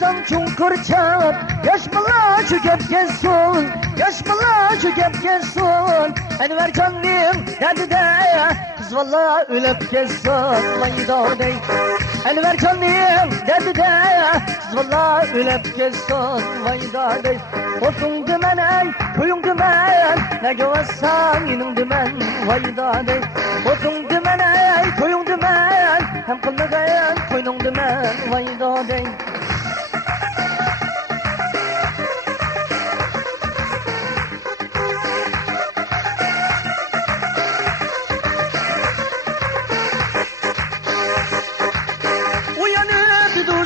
Sen çunkur çağır, yaş bala şu gep gelsin, yaş bala şu gep gelsin. Enver canım dedi de, kız valla ölüp gelsin, vay da dey. Enver canım dedi de, kız valla ölüp gelsin, vay da dey. Otun dümen ey, kuyun dümen, ne güvessen inin dümen, vay da dey. Otun dümen ey, kuyun dümen, hem kıllıgayan koynun dümen, vay da dey.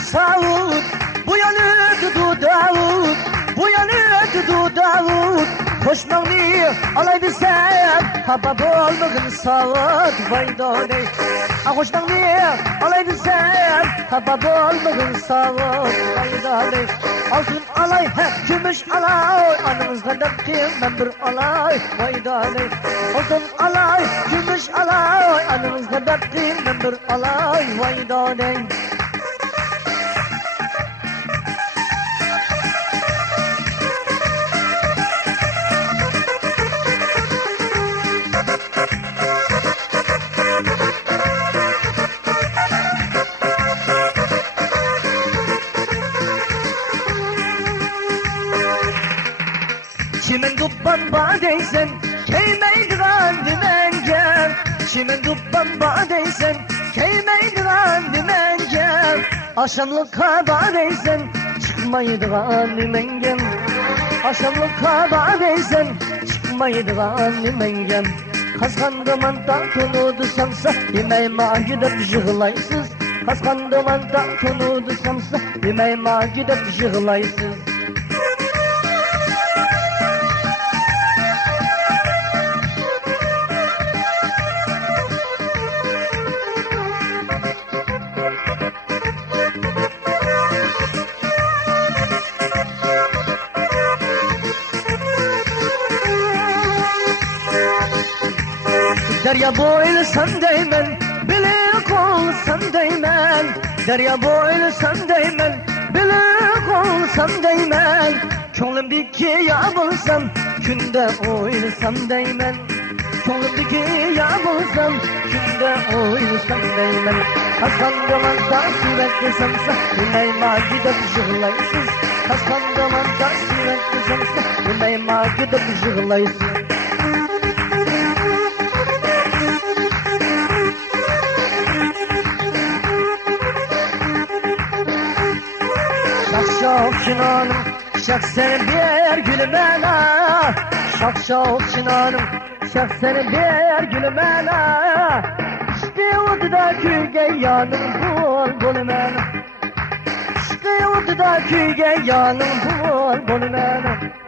Savut, bu yanı du Davut, bu yanı du Davut. Koşmanı alaydı sen, habab olmağın savut, vay da dey. Koşmanı alaydı sen, habab olmağın savut, vay da dey. Altın alay, gümüş alay, anımız kadar kim ben bir alay, vay da dey. Altın alay, gümüş alay, anımız kadar kim ben bir alay, vay da dey. Çimen dubban badeysen, keymeydiğen dümenge. Çimen dubban badeysen, keymeydiğen dümenge. Akşamlık kabadeysen, çıkmaydiğen dümenge. Akşamlık kabadeysen, çıkmaydiğen dümenge. Kaskandım anta tonudu samsa, yemeğime gidip jığılaysız. Kaskandım anta tonudu samsa, yemeğime gidip jığılaysız. Derya boylu sendeymen, bilik ol sendeymen. Derya boylu sendeymen, bilik ol sendeymen. Ko'nglimdeki ya bulsam, kunda o'ylasam deyman. Ko'nglimdeki ya bulsam, kunda o'ylasam deyman. Aslandaman tasviratga samsa, unayma gidib yig'laysiz. Aslandaman tasviratga samsa, unayma gidib yig'laysiz. Şak çınarım, şak seni bir gülmene. Şak çınarım, şak seni bir gülmene. İşte orada köyge yanım bul bulmene. İşte orada köyge yanım bul bulmene.